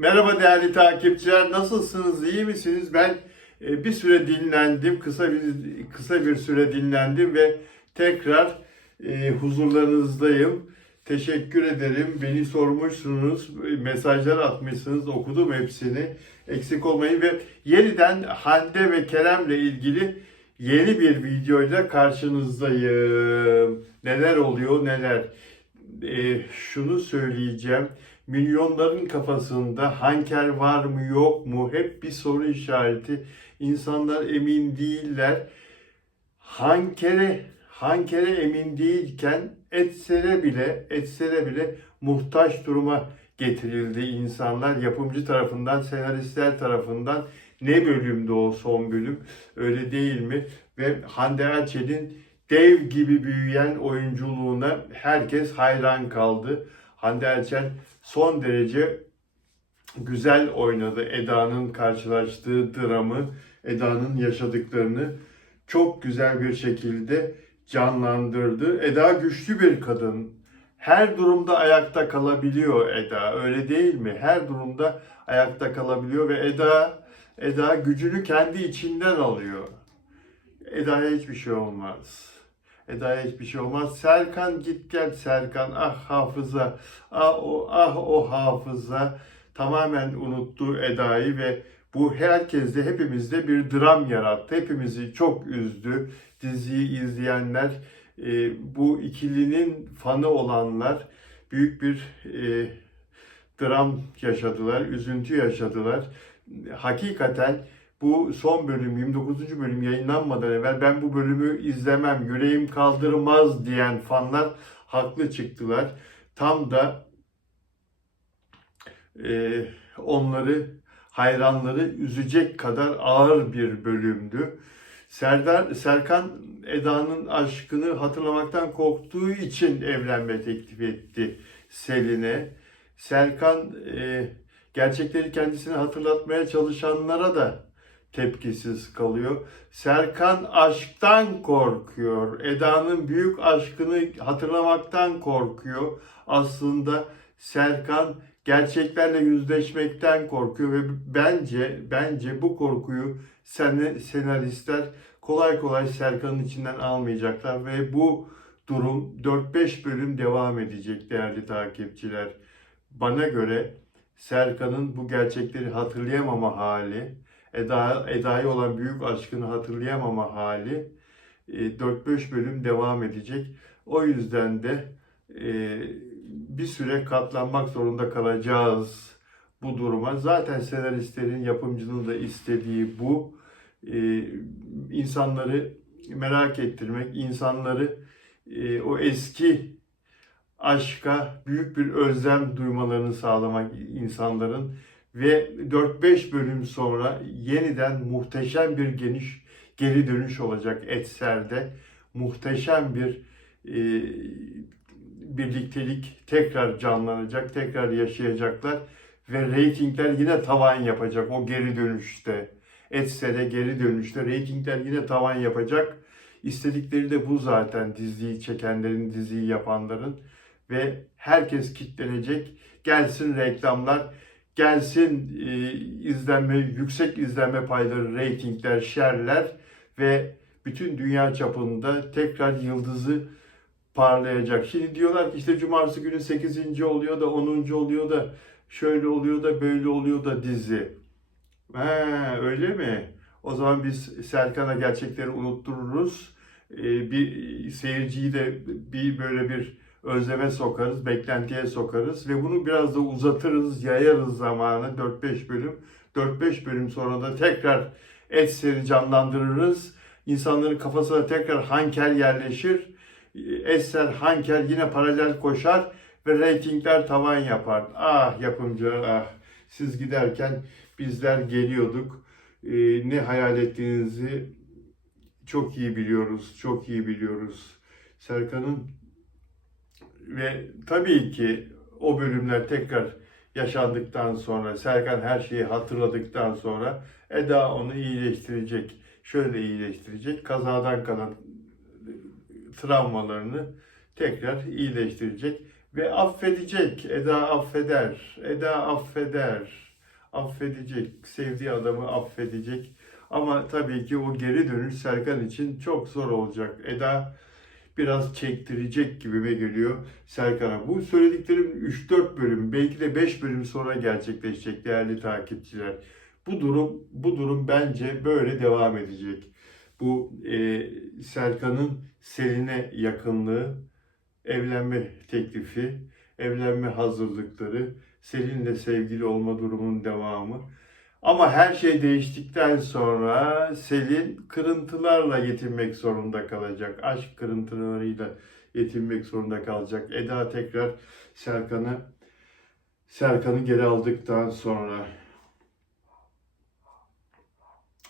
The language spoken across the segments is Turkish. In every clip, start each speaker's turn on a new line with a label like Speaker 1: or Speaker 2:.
Speaker 1: Merhaba değerli takipçiler, nasılsınız, iyi misiniz? Ben e, bir süre dinlendim, kısa bir kısa bir süre dinlendim ve tekrar e, huzurlarınızdayım. Teşekkür ederim. Beni sormuşsunuz, mesajlar atmışsınız, okudum hepsini. Eksik olmayın ve yeniden Hande ve Kerem'le ilgili yeni bir videoyla karşınızdayım. Neler oluyor, neler? E, şunu söyleyeceğim. Milyonların kafasında hanker var mı yok mu hep bir soru işareti. İnsanlar emin değiller. Hankere hankere emin değilken etsere bile etsere bile muhtaç duruma getirildi insanlar yapımcı tarafından, senaristler tarafından ne bölümde o son bölüm öyle değil mi? Ve Hande Erçel'in dev gibi büyüyen oyunculuğuna herkes hayran kaldı. Hande Erçel son derece güzel oynadı. Eda'nın karşılaştığı dramı, Eda'nın yaşadıklarını çok güzel bir şekilde canlandırdı. Eda güçlü bir kadın. Her durumda ayakta kalabiliyor Eda. Öyle değil mi? Her durumda ayakta kalabiliyor ve Eda Eda gücünü kendi içinden alıyor. Eda'ya hiçbir şey olmaz. Eda'ya hiçbir şey olmaz. Serkan git gel Serkan. Ah hafıza. Ah o, ah o hafıza. Tamamen unuttu Eda'yı ve bu herkeste hepimizde bir dram yarattı. Hepimizi çok üzdü. Diziyi izleyenler, e, bu ikilinin fanı olanlar büyük bir e, dram yaşadılar, üzüntü yaşadılar. Hakikaten bu son bölüm 29. bölüm yayınlanmadan evvel ben bu bölümü izlemem, yüreğim kaldırmaz diyen fanlar haklı çıktılar. Tam da e, onları hayranları üzecek kadar ağır bir bölümdü. Serdar Serkan Eda'nın aşkını hatırlamaktan korktuğu için evlenme teklif etti Selin'e. Serkan e, gerçekleri kendisine hatırlatmaya çalışanlara da tepkisiz kalıyor. Serkan aşktan korkuyor. Eda'nın büyük aşkını hatırlamaktan korkuyor. Aslında Serkan gerçeklerle yüzleşmekten korkuyor ve bence bence bu korkuyu sen, senaristler kolay kolay Serkan'ın içinden almayacaklar ve bu durum 4-5 bölüm devam edecek değerli takipçiler. Bana göre Serkan'ın bu gerçekleri hatırlayamama hali, Eda, Eda'ya olan büyük aşkını hatırlayamama hali e, 4-5 bölüm devam edecek. O yüzden de e, bir süre katlanmak zorunda kalacağız bu duruma. Zaten senaristlerin yapımcının da istediği bu. Ee, insanları merak ettirmek, insanları e, o eski aşka büyük bir özlem duymalarını sağlamak insanların ve 4-5 bölüm sonra yeniden muhteşem bir geniş geri dönüş olacak Etser'de. Muhteşem bir e, birliktelik tekrar canlanacak, tekrar yaşayacaklar ve reytingler yine tavan yapacak o geri dönüşte. Etse de geri dönüşte reytingler yine tavan yapacak. İstedikleri de bu zaten diziyi çekenlerin, diziyi yapanların ve herkes kitlenecek. Gelsin reklamlar, gelsin e, izlenme, yüksek izlenme payları, reytingler, şerler ve bütün dünya çapında tekrar yıldızı parlayacak. Şimdi diyorlar ki işte cumartesi günü 8. oluyor da 10. oluyor da şöyle oluyor da böyle oluyor da dizi. He, öyle mi? O zaman biz Serkan'a gerçekleri unuttururuz. Ee, bir seyirciyi de bir böyle bir özleme sokarız, beklentiye sokarız ve bunu biraz da uzatırız, yayarız zamanı 4-5 bölüm. 4-5 bölüm sonra da tekrar Etser'i canlandırırız. İnsanların kafasına tekrar Hanker yerleşir. Eser Hanker yine paralel koşar ve reytingler tavan yapar. Ah yapımcı ah siz giderken bizler geliyorduk. Ee, ne hayal ettiğinizi çok iyi biliyoruz, çok iyi biliyoruz. Serkan'ın ve tabii ki o bölümler tekrar yaşandıktan sonra, Serkan her şeyi hatırladıktan sonra Eda onu iyileştirecek. Şöyle iyileştirecek. Kazadan kalan travmalarını tekrar iyileştirecek ve affedecek. Eda affeder. Eda affeder. affedecek. Sevdiği adamı affedecek. Ama tabii ki o geri dönüş Serkan için çok zor olacak. Eda biraz çektirecek gibime geliyor Serkan'a. Bu söylediklerim 3-4 bölüm, belki de 5 bölüm sonra gerçekleşecek değerli takipçiler. Bu durum bu durum bence böyle devam edecek. Bu e, Serkan'ın Selin'e yakınlığı, evlenme teklifi, evlenme hazırlıkları, Selin'le sevgili olma durumunun devamı. Ama her şey değiştikten sonra Selin kırıntılarla yetinmek zorunda kalacak. Aşk kırıntılarıyla yetinmek zorunda kalacak. Eda tekrar Serkan'ı Serkan'ı geri aldıktan sonra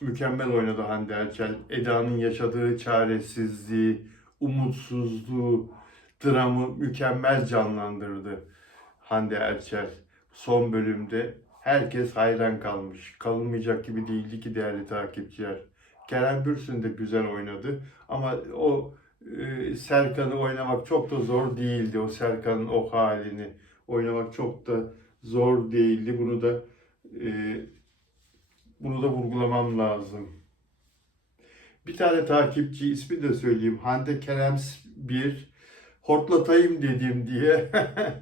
Speaker 1: mükemmel oynadı Hande Erçel. Eda'nın yaşadığı çaresizliği, umutsuzluğu, dramı mükemmel canlandırdı Hande Erçel. Son bölümde herkes hayran kalmış. Kalınmayacak gibi değildi ki değerli takipçiler. Kerem Bürsin de güzel oynadı ama o e, Serkan'ı oynamak çok da zor değildi. O Serkan'ın o halini oynamak çok da zor değildi. Bunu da e, bunu da vurgulamam lazım. Bir tane takipçi ismi de söyleyeyim. Hande Kerem bir hortlatayım dedim diye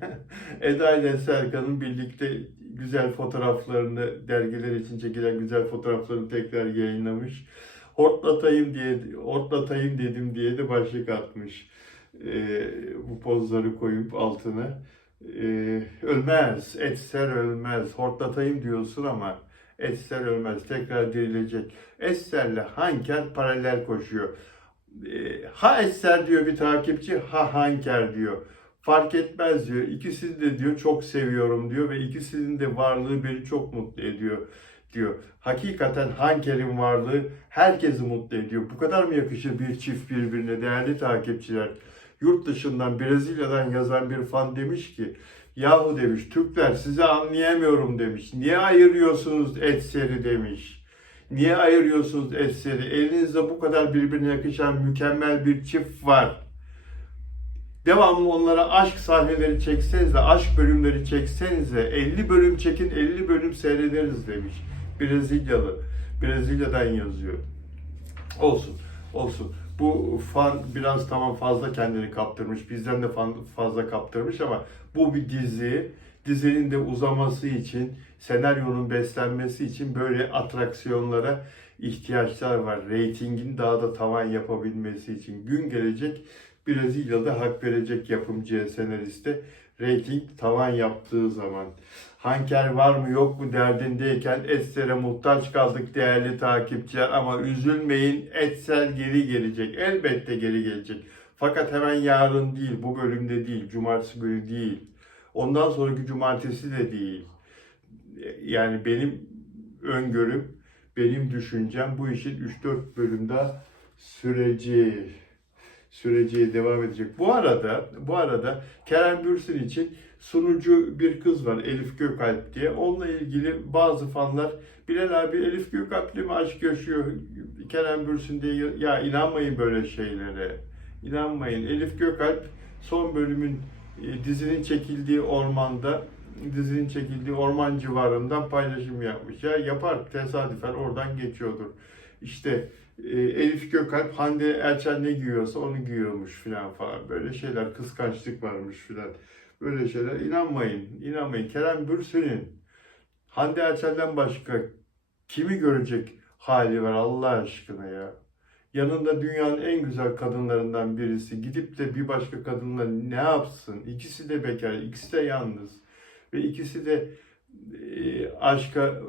Speaker 1: Eda ile Serkan'ın birlikte güzel fotoğraflarını dergiler için çekilen güzel fotoğraflarını tekrar yayınlamış. Hortlatayım diye hortlatayım dedim diye de başlık atmış. Ee, bu pozları koyup altına. Ee, ölmez, etser ölmez. Hortlatayım diyorsun ama Etser ölmez, tekrar dirilecek. Eser'le Hanker paralel koşuyor. E, ha Eser diyor bir takipçi, ha Hanker diyor. Fark etmez diyor. İkisini de diyor çok seviyorum diyor ve ikisinin de varlığı beni çok mutlu ediyor diyor. Hakikaten Hanker'in varlığı herkesi mutlu ediyor. Bu kadar mı yakışır bir çift birbirine değerli takipçiler? Yurt dışından Brezilya'dan yazan bir fan demiş ki Yahu demiş Türkler sizi anlayamıyorum demiş. Niye ayırıyorsunuz Etser'i demiş. Niye ayırıyorsunuz Etser'i? Elinizde bu kadar birbirine yakışan mükemmel bir çift var. Devamlı onlara aşk sahneleri çeksenize, aşk bölümleri çeksenize, 50 bölüm çekin, 50 bölüm seyrederiz demiş. Brezilyalı. Brezilya'dan yazıyor. Olsun, olsun. Bu fan biraz tamam fazla kendini kaptırmış, bizden de fazla kaptırmış ama bu bir dizi. Dizinin de uzaması için, senaryonun beslenmesi için böyle atraksiyonlara ihtiyaçlar var. Reytingin daha da tavan yapabilmesi için. Gün gelecek Brezilya'da hak verecek yapımcıya, senariste reyting tavan yaptığı zaman. Hanker var mı yok mu derdindeyken Etser'e muhtaç kaldık değerli takipçiler ama üzülmeyin Etser geri gelecek. Elbette geri gelecek. Fakat hemen yarın değil, bu bölümde değil, cumartesi günü değil. Ondan sonraki cumartesi de değil. Yani benim öngörüm, benim düşüncem bu işin 3-4 bölümde süreci süreci devam edecek. Bu arada bu arada Kerem Bürsin için sunucu bir kız var Elif Gökalp diye. Onunla ilgili bazı fanlar Bilal abi Elif Gökalp'le mi aşk yaşıyor Kerem Bürsin diye ya inanmayın böyle şeylere. İnanmayın. Elif Gökalp son bölümün e, dizinin çekildiği ormanda dizinin çekildiği orman civarından paylaşım yapmış. Ya yapar tesadüfen oradan geçiyordur. İşte e, Elif Gökalp Hande Erçel ne giyiyorsa onu giyiyormuş filan falan. Böyle şeyler kıskançlık varmış filan. Böyle şeyler inanmayın. inanmayın. Kerem Bürsin'in Hande Erçel'den başka kimi görecek hali var Allah aşkına ya. Yanında dünyanın en güzel kadınlarından birisi gidip de bir başka kadınla ne yapsın? İkisi de bekar, ikisi de yalnız ve ikisi de e, aşka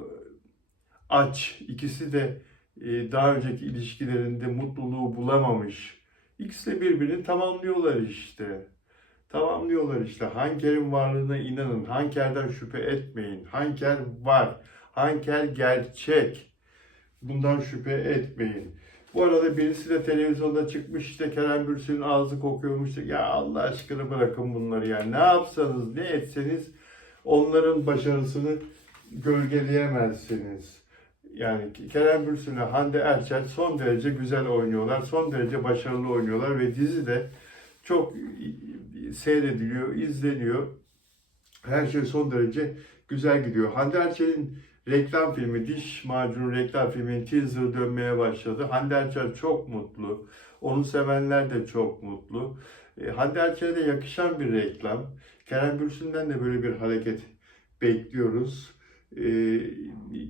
Speaker 1: aç, ikisi de daha önceki ilişkilerinde mutluluğu bulamamış. İkisi de birbirini tamamlıyorlar işte. Tamamlıyorlar işte. Hanker'in varlığına inanın. Hanker'den şüphe etmeyin. Hanker var. Hanker gerçek. Bundan şüphe etmeyin. Bu arada birisi de televizyonda çıkmış işte Kerem Bürsin'in ağzı kokuyormuş. Ya Allah aşkına bırakın bunları ya. Ne yapsanız ne etseniz onların başarısını gölgeleyemezsiniz. Yani Kerem Bürsin'le Hande Erçel son derece güzel oynuyorlar. Son derece başarılı oynuyorlar ve dizi de çok seyrediliyor, izleniyor. Her şey son derece güzel gidiyor. Hande Erçel'in reklam filmi, diş macunu reklam filminin teaser dönmeye başladı. Hande Erçel çok mutlu. Onu sevenler de çok mutlu. E, Hande Erçel'e yakışan bir reklam. Kerem Bürsin'den de böyle bir hareket bekliyoruz. E,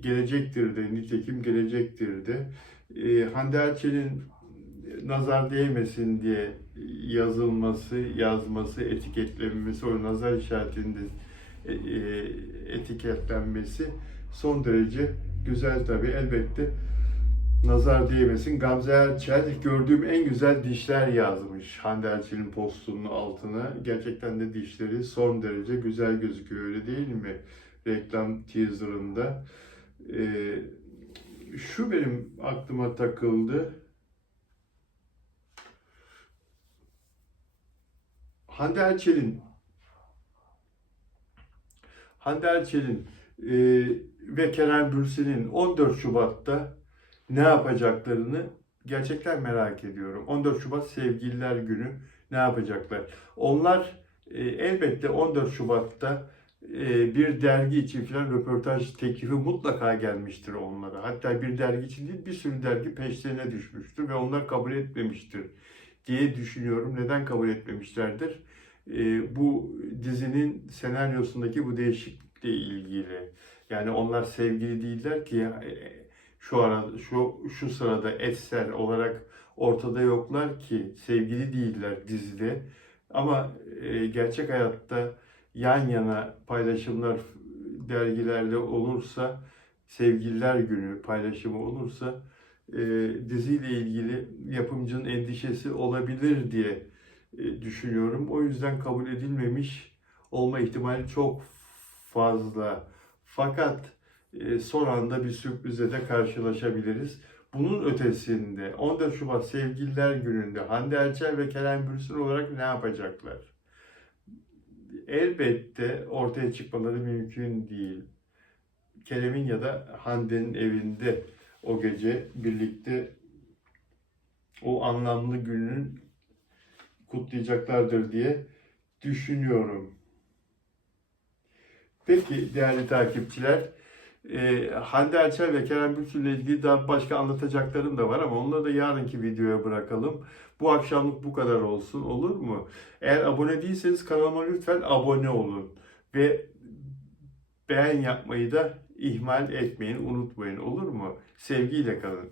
Speaker 1: gelecektir de, nitekim gelecektir de. E, Hande Erçel'in nazar değmesin diye yazılması, yazması, etiketlenmesi, o nazar işaretinde e, e, etiketlenmesi son derece güzel tabii. Elbette nazar değmesin. Gamze Erçel gördüğüm en güzel dişler yazmış Hande Erçel'in postunun altına. Gerçekten de dişleri son derece güzel gözüküyor öyle değil mi? Reklam teaserında. Ee, şu benim aklıma takıldı. Hande Erçel'in Hande Erçel'in e, ve Kerem Bürsin'in 14 Şubat'ta ne yapacaklarını gerçekten merak ediyorum. 14 Şubat Sevgililer Günü ne yapacaklar? Onlar e, elbette 14 Şubat'ta e, bir dergi için falan röportaj teklifi mutlaka gelmiştir onlara. Hatta bir dergi için değil bir sürü dergi peşlerine düşmüştür ve onlar kabul etmemiştir diye düşünüyorum. Neden kabul etmemişlerdir? E, bu dizinin senaryosundaki bu değişiklikle ilgili. Yani onlar sevgili değiller ki e, şu ara şu şu sırada eser olarak ortada yoklar ki sevgili değiller dizide. Ama e, gerçek hayatta yan yana paylaşımlar dergilerde olursa sevgililer günü paylaşımı olursa e, diziyle ilgili yapımcının endişesi olabilir diye e, düşünüyorum. O yüzden kabul edilmemiş olma ihtimali çok fazla. Fakat e, son anda bir sürprize de karşılaşabiliriz. Bunun ötesinde 14 Şubat Sevgililer Günü'nde Hande Erçel ve Kerem Bürsin olarak ne yapacaklar? Elbette ortaya çıkmaları mümkün değil. Kerem'in ya da Hande'nin evinde o gece birlikte o anlamlı günün kutlayacaklardır diye düşünüyorum. Peki değerli takipçiler, e, Hande Erçel ve Kerem Bürsin ile ilgili daha başka anlatacaklarım da var ama onları da yarınki videoya bırakalım. Bu akşamlık bu kadar olsun olur mu? Eğer abone değilseniz kanalıma lütfen abone olun ve beğen yapmayı da ihmal etmeyin, unutmayın olur mu? Sevgiyle kalın.